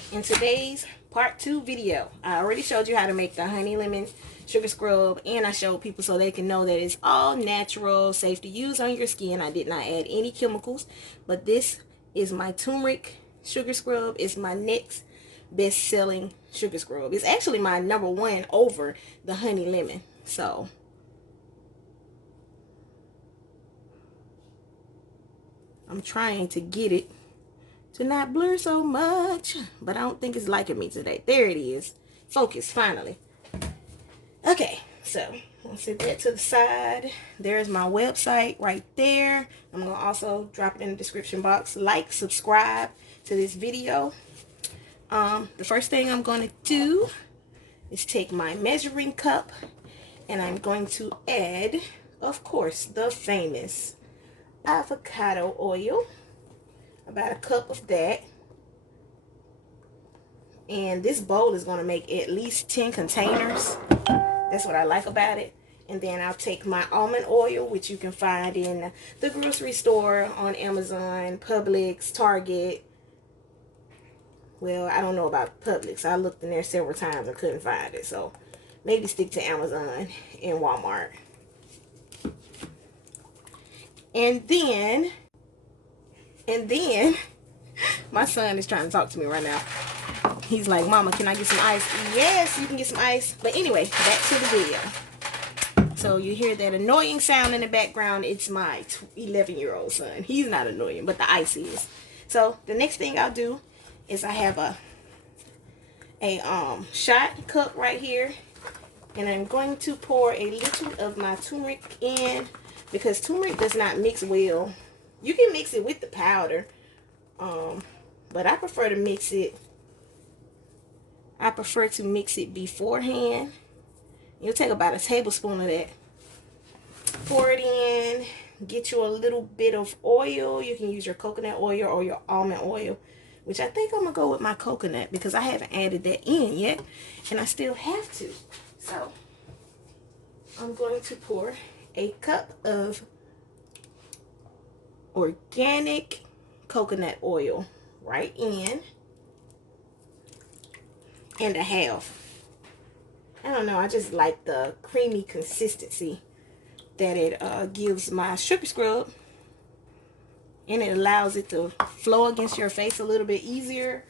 Okay, in today's part 2 video, I already showed you how to make the honey lemon sugar scrub, and I showed people so they can know that it's all natural, safe to use on your skin. I did not add any chemicals, but this is my turmeric sugar scrub. It's my next best-selling sugar scrub. It's actually my #1 over the honey lemon. So I'm trying to get it to not blur so much, but I don't think it's liking me today. There it is. Focus, finally. Okay, so I'll set that to the side. There's my website right there. I'm going to also drop it in the description box. Like, subscribe to this video. The first thing I'm going to do is take my measuring cup, and I'm going to add, of course, the famous avocado oil. About a cup of that. And this bowl is going to make at least 10 containers. That's what I like about it. And then I'll take my almond oil, which you can find in the grocery store, on Amazon, Publix, Target. Well, I don't know about Publix. I looked in there several times and couldn't find it. So maybe stick to Amazon and Walmart. And then my son is trying to talk to me right now. He's like, "Mama, can I get some ice?" Yes, you can get some ice. But anyway, back to the video. So you hear that annoying sound in the background. It's my 11-year-old son. He's not annoying, but the ice is. So the next thing I'll do is I have a shot cup right here. And I'm going to pour a little of my turmeric in, because turmeric does not mix well. You can mix it with the powder, but I prefer to mix it. Beforehand. You'll take about a tablespoon of that. Pour it in. Get you a little bit of oil. You can use your coconut oil or your almond oil, which I think I'm gonna go with my coconut because I haven't added that in yet, and I still have to. So I'm going to pour a cup of organic coconut oil right in, and a half. I don't know, I just like the creamy consistency that it gives my sugar scrub, and it allows it to flow against your face a little bit easier.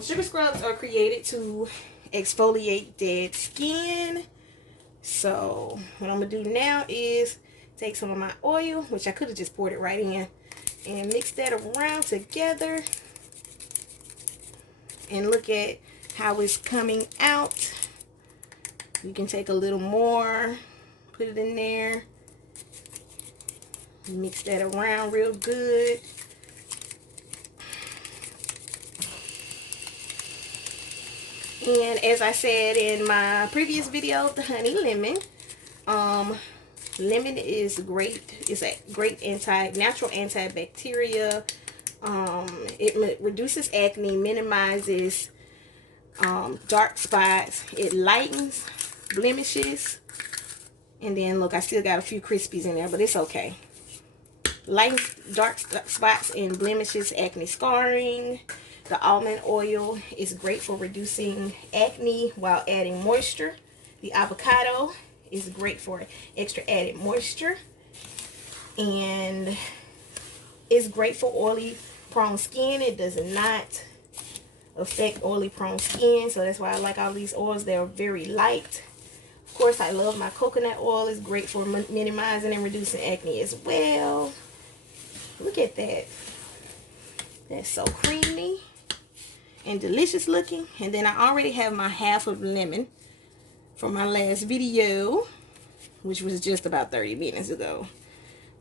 Sugar scrubs are created to exfoliate dead skin. So what I'm gonna do now is take some of my oil, which I could have just poured it right in, and mix that around together. And look at how it's coming out. You can take a little more, put it in there, mix that around real good. And as I said in my previous video, the honey lemon, lemon is great. It's a great natural antibacteria. It reduces acne, minimizes dark spots. It lightens blemishes. And then look, I still got a few crispies in there, but it's okay. Lightens dark spots and blemishes, acne scarring. The almond oil is great for reducing acne while adding moisture. The avocado is great for extra added moisture, and it's great for oily prone skin. It does not affect oily prone skin, so that's why I like all these oils. They're very light. Of course, I love my coconut oil. It's great for minimizing and reducing acne as well. Look at that. That's so creamy and delicious looking. And then I already have my half of lemon from my last video, which was just about 30 minutes ago.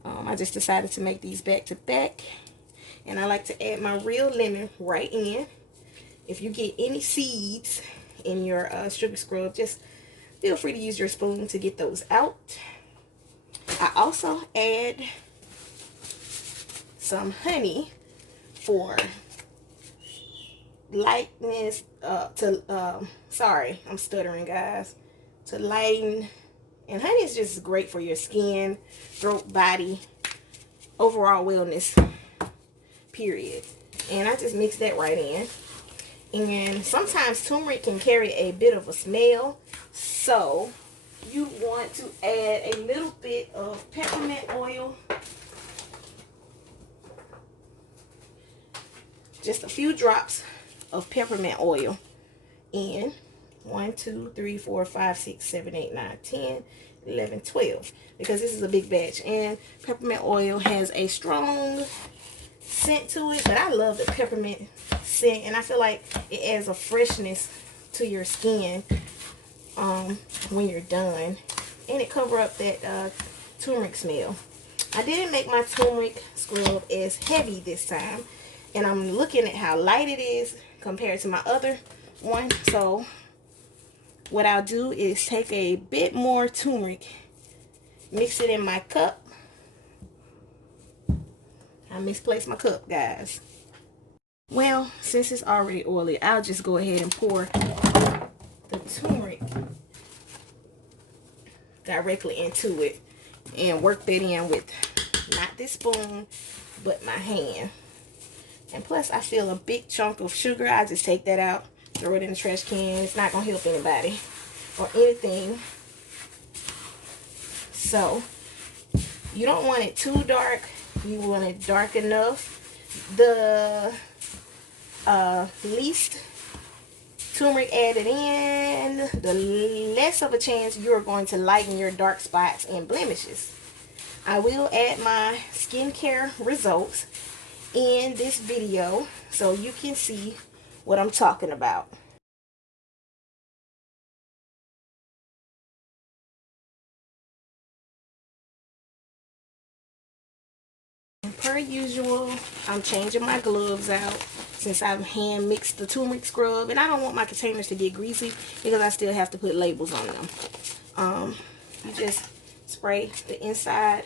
I just decided to make these back to back, and I like to add my real lemon right in. If you get any seeds in your sugar scrub, just feel free to use your spoon to get those out. I also add some honey for lightness, sorry, I'm stuttering, guys. To lighten, and honey is just great for your skin, throat, body, overall wellness, period. And I just mix that right in. And sometimes turmeric can carry a bit of a smell, so you want to add a little bit of peppermint oil, just a few drops of peppermint oil in 1, 2, 3, 4, 5, 6, 7, 8, 9, 10, 11, 12, because this is a big batch, and peppermint oil has a strong scent to it, but I love the peppermint scent, and I feel like it adds a freshness to your skin when you're done, and it cover up that turmeric smell. I didn't make my turmeric scrub as heavy this time, and I'm looking at how light it is compared to my other one. So what I'll do is take a bit more turmeric, mix it in my cup. I misplaced my cup, guys. Well, since it's already oily, I'll just go ahead and pour the turmeric directly into it and work that in with not this spoon but my hand. And plus, I feel a big chunk of sugar. I just take that out, throw it in the trash can. It's not gonna help anybody or anything. So you don't want it too dark, you want it dark enough. The least turmeric added in, the less of a chance you're going to lighten your dark spots and blemishes. I will add my skincare results in this video so you can see what I'm talking about. Per usual, I'm changing my gloves out since I've hand mixed the turmeric scrub, and I don't want my containers to get greasy because I still have to put labels on them. You just spray the inside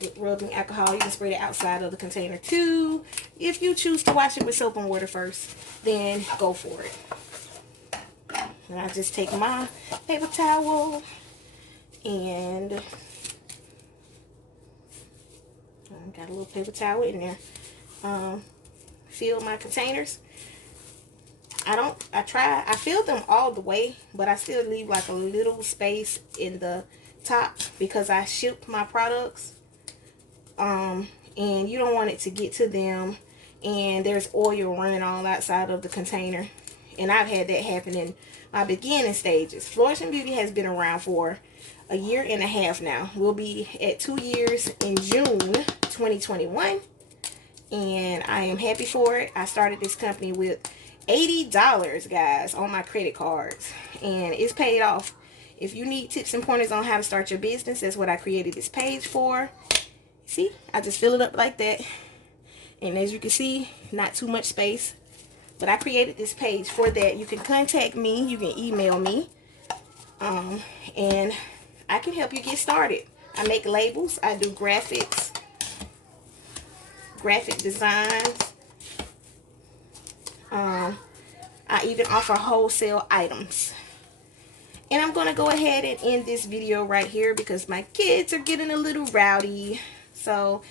with rubbing alcohol. You can spray the outside of the container too. If you choose to wash it with soap and water first, then go for it. And I just take my paper towel and got a little paper towel in there. Fill my containers. I fill them all the way, but I still leave like a little space in the top because I ship my products. And you don't want it to get to them and there's oil running all outside of the container. And I've had that happen in my beginning stages. Flourish and Beauty has been around for a year and a half now. We'll be at 2 years in June 2021, and I am happy for it. I started this company with $80, guys, on my credit cards, and it's paid off. If you need tips and pointers on how to start your business, that's what I created this page for. See, I just fill it up like that, and as you can see, not too much space, but I created this page for that. You can contact me, you can email me, and I can help you get started. I make labels, I do graphics, graphic designs. I even offer wholesale items. And I'm going to go ahead and end this video right here because my kids are getting a little rowdy. So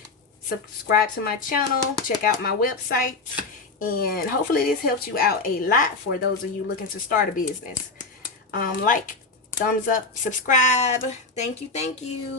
subscribe to my channel, check out my website, and hopefully this helps you out a lot for those of you looking to start a business. Like, thumbs up, subscribe. Thank you, thank you.